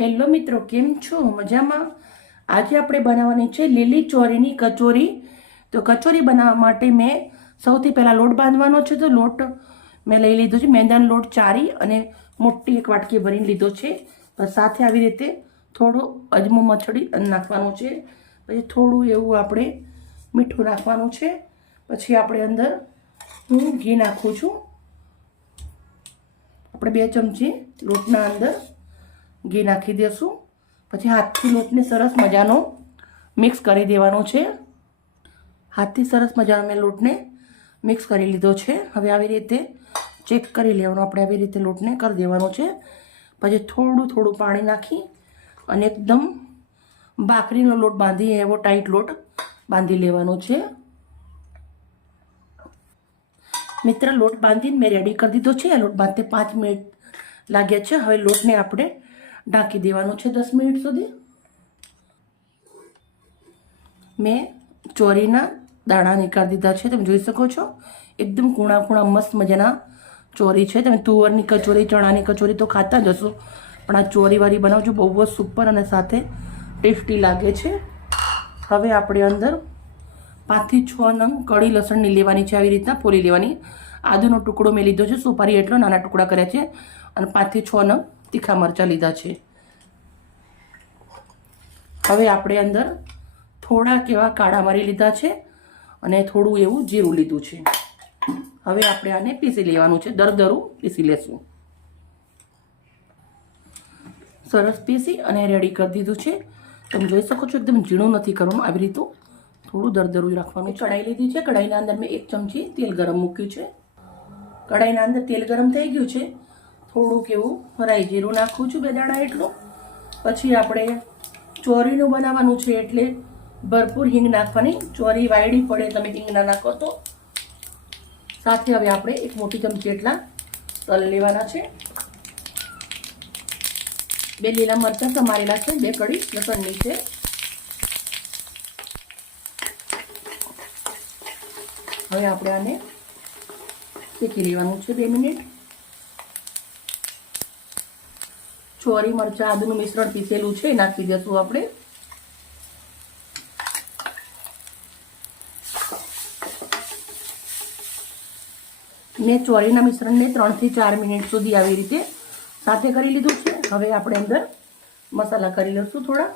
Hello મિત્રો, કેમ છો? મજામાં? આજે આપણે બનાવવાની છે લીલી ચોરીની કચોરી. તો કચોરી બનાવવા માટે મેં સૌથી પહેલાં લોટ બાંધવાનો છે. તો લોટ મેં લઈ લીધો છે, મેંદાનો લોટ ચારી અને મોટી એક વાટકી ભરીને લીધો છે. સાથે આવી રીતે થોડો અજમો મચડી નાખવાનો છે. પછી થોડું એવું આપણે મીઠું નાખવાનું છે. પછી આપણે અંદર હું ઘી નાખું છું. આપણે 2 ચમચી લોટના અંદર ઘી નાખી દઈશું. પછી હાથથી લોટને સરસ મજાનો મિક્સ કરી દેવાનો છે. હાથથી સરસ મજાનો મેં લોટને મિક્સ કરી લીધો છે. હવે આવી રીતે ચેક કરી લેવાનું, આપણે આવી રીતે લોટને કરી દેવાનો છે. પછી થોડું થોડું પાણી નાખી અને એકદમ ભાખરીનો લોટ બાંધી એવો ટાઈટ લોટ બાંધી લેવાનો છે. મિત્ર, લોટ બાંધીને મેં રેડી કરી દીધો છે. આ લોટ બાંધતે 5 મિનિટ લાગ્યા છે. હવે લોટને આપણે ઢાંકી દેવાનું છે 10 મિનિટ સુધી. મેં ચોરીના દાણા નીકાળી દીધા છે. તમે જોઈ શકો છો, એકદમ કૂણા કૂણા મસ્ત મજાના ચોરી છે. તમે તુવરની કચોરી, ચણાની કચોરી તો ખાતા જ હશો, પણ આ ચોરીવાળી બનાવજો, બહુ જ સુપર અને સાથે ટેસ્ટી લાગે છે. હવે આપણે અંદર 5 થી 6 નંગ કળી લસણની લેવાની છે. આવી રીતના ફોલી લેવાની. આદુનો ટુકડો મેં લીધો છે, સુપારી એટલો નાના ટુકડા કર્યા છે. અને 5 થી 6 નંગ તીખા મરચાં લીધા છે. હવે આપણે અંદર થોડાક એવા કાળા મરી લીધા છે અને થોડું એવું જીરું લીધું છે. હવે આપણે આને પીસી લેવાનું છે, દરદરું પીસી લેશું. સરસ પીસી અને રેડી કરી દીધું છે. તમે જોઈ શકો છો, એકદમ ઝીણું નથી કરવાનું, આવી રીતું થોડું દરદરું રાખવાનું. કઢાઈ લીધી છે. કઢાઈના અંદર મેં 1 ચમચી તેલ ગરમ મૂક્યું છે. કઢાઈના અંદર તેલ ગરમ થઈ ગયું છે. થોડુંક એવું રાઈ જીરું નાખું છું, 2 દાણા એટલું. પછી આપણે ચોરીનું બનાવવાનું છે એટલે ભરપૂર હિંગ નાખવાની. ચોરી વાયડી પડે તમે હિંગ ના નાખો તો. સાથે હવે આપણે 1 મોટી ચમચી એટલા તલ લેવાના છે. 2 લીલા મરચાં સમારેલા છે. 2 કળી લસણની છે. હવે આપણે આને શેકી લેવાનું છે 2 મિનિટ. ચોરી, મરચાં, આદુનું મિશ્રણ પીસેલું છે નાખી દઈશું આપણે. મેં ચોરીના મિશ્રણને 3 થી 4 મિનિટ સુધી આવી રીતે સાથે કરી લીધું છે. હવે આપણે અંદર મસાલા કરી લઈશું. થોડા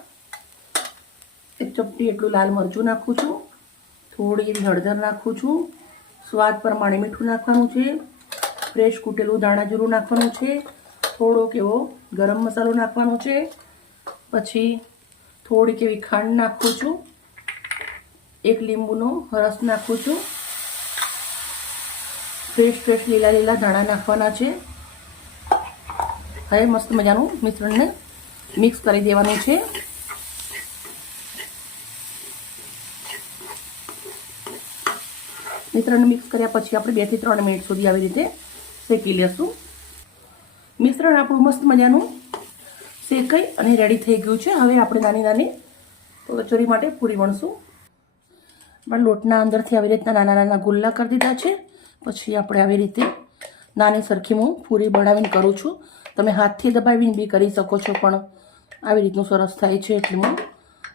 1 ચપટી એટલું લાલ મરચું નાખું છું. થોડી એવી હળદર નાખું છું. સ્વાદ પ્રમાણે મીઠું નાખવાનું છે. ફ્રેશ કૂટેલું ધાણા જીરું નાખવાનું છે. થોડોક એવો ગરમ મસાલો નાખવાનો છે. પછી થોડીક એવી ખાંડ નાખું છું. 1 લીંબુનો રસ નાખું છું. ફ્રેશ લીલા ધાણા નાખવાના છે. હવે મસ્ત મજાનું મિશ્રણને મિક્સ કરી દેવાનું છે. મિશ્રણ મિક્સ કર્યા પછી આપણે 2 થી 3 મિનિટ સુધી આવી રીતે શેકી લેશું. મિશ્રણ આપણું મસ્ત મજાનું શેકાઈ અને રેડી થઈ ગયું છે. હવે આપણે નાની નાની કચોરી માટે પૂરી વણશું. પણ લોટના અંદરથી આવી રીતના નાના નાના ગુલ્લા કરી દીધા છે. પછી આપણે આવી રીતે નાની સરખી હું પૂરી બનાવીને કરું છું. તમે હાથથી દબાવીને બી કરી શકો છો, પણ આવી રીતનું સરસ થાય છે એટલે હું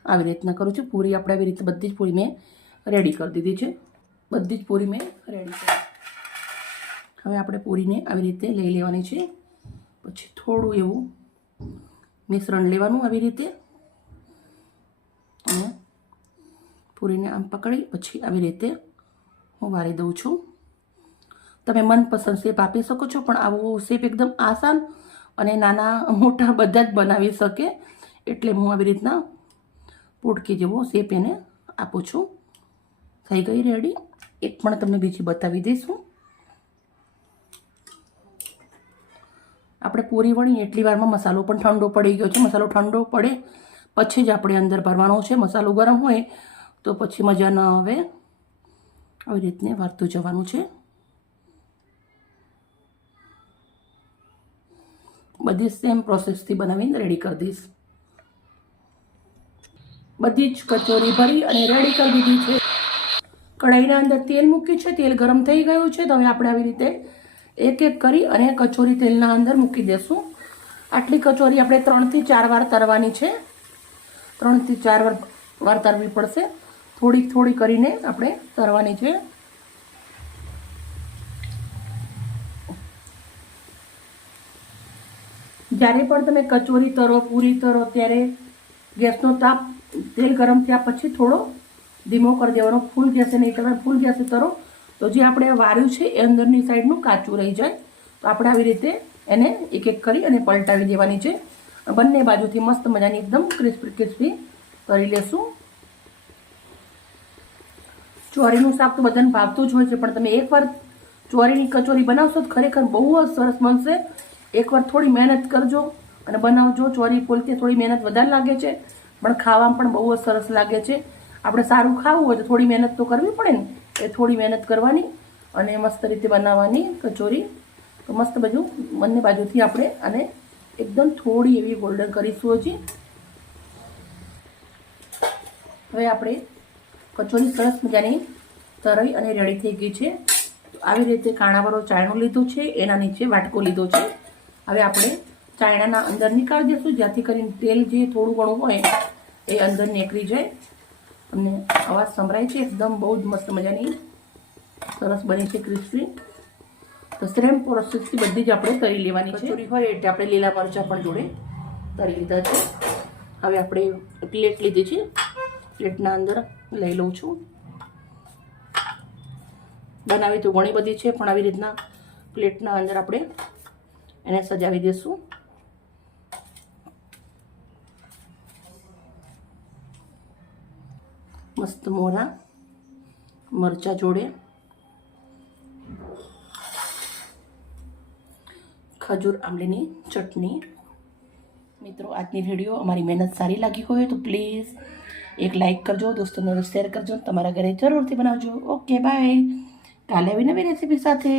આવી રીતના કરું છું. પૂરી આપણે આવી રીતે બધી જ પૂરી મેં રેડી કરી દીધી છે. બધી જ પૂરી મેં રેડી કરી. હવે આપણે પૂરીને આવી રીતે લઈ લેવાની છે. પછી થોડું એવું મિશ્રણ લેવાનું આવી રીતે અને પૂરીને આમ પકડી પછી આવી રીતે હું વાળી દઉં છું. તમે મનપસંદ શેપ આપી શકો છો, પણ આવો શેપ એકદમ આસાન અને નાના મોટા બધા જ બનાવી શકે, એટલે હું આવી રીતના પોટકી જેવો શેપ એને આપું છું. થઈ ગઈ રેડી. એક પણ તમને બીજી બતાવી દઈશું. આપણે પૂરી વળી એટલી વારમાં મસાલો પણ ઠંડો પડી ગયો છે. મસાલો ઠંડો પડે પછી જ આપણે અંદર ભરવાનો છે. મસાલો ગરમ હોય તો પછી મજા ન આવે. આવી રીતને વાળતું જવાનું છે. બધી સેમ પ્રોસેસથી બનાવીને રેડી કરી દઈશ. બધી જ કચોરી ભરી અને રેડી કરી દીધી છે. કઢાઈના અંદર તેલ મૂક્યું છે. તેલ ગરમ થઈ ગયું છે. તો હવે આપણે આવી રીતે એક એક કરી અને કચોરી તેલના અંદર મૂકી દેશું. આટલી કચોરી આપણે 3 થી 4 વાર તરવાની છે. 3 થી 4 વાર તરવી પડશે. થોડી થોડી કરીને આપણે તરવાની છે. જ્યારે પણ તમે કચોરી તરો, પૂરી તરો ત્યારે ગેસનો તાપ તેલ ગરમ થયા પછી થોડો ધીમો કરી દેવાનો. ફૂલ ગેસે નહીં તમે ફૂલ ગેસે તરો તો જે આપણે વાર્યું છે એ અંદરની સાઈડનું કાચું રહી જાય. તો આપણે આવી રીતે એને એક એક કરી અને પલટાવી દેવાની છે. બંને બાજુથી મસ્ત મજાની એકદમ ક્રિસ્પી ક્રિસ્પી કરી લેશું. ચોરીનું શાક તો બધાને ભાવતું જ હોય છે, પણ તમે એકવાર ચોરીની કચોરી બનાવશો તો ખરેખર બહુ જ સરસ બનશે. એકવાર થોડી મહેનત કરજો અને બનાવજો. ચોરી પોલતે થોડી મહેનત વધારે લાગે છે, પણ ખાવામાં પણ બહુ જ સરસ લાગે છે. આપણે સારું ખાવું હોય તો થોડી મહેનત તો કરવી પડે ને, એ થોડી મહેનત કરવાની અને મસ્ત રીતે બનાવવાની કચોરી. તો મસ્ત બધું બંને બાજુથી આપણે આને એકદમ થોડી એવી ગોલ્ડન કરીશું. હજી હવે આપણે કચોરી સરસ મજાની તરાઈ અને રેડી થઈ ગઈ છે. તો આવી રીતે કાણાવાળો ચાયણો લીધો છે, એના નીચે વાટકો લીધો છે. હવે આપણે ચાયણાના અંદર નીકાળી દઈશું, જ્યાંથી કરીને તેલ જે થોડું ઘણું હોય એ અંદર નીકળી જાય અને અવાજ સંભળાય છે. એકદમ બહુ જ મસ્ત મજાની સરસ બની છે, ક્રિસ્પી. તો સેમ પ્રોસેસથી બધી જ આપણે તરી લેવાની છે. કચોરી હોય એટલે આપણે લીલા મરચાં પણ જોડે તરી લીધા છે. હવે આપણે પ્લેટ લીધી છે, પ્લેટના અંદર લઈ લઉં છું. બનાવી તો ઘણી બધી છે, પણ આવી રીતના પ્લેટના અંદર આપણે એને સજાવી દઈશું. મસ્ત મોરા મરચાં જોડે ખજૂર આંબલીની ચટણી. મિત્રો, આજની વિડીયો અમારી મહેનત સારી લાગી હોય તો પ્લીઝ એક લાઈક કરજો, દોસ્તોને શેર કરજો, તમારા ઘરે જરૂરથી બનાવજો. Okay, bye. કાલે આવી નવી રેસીપી સાથે.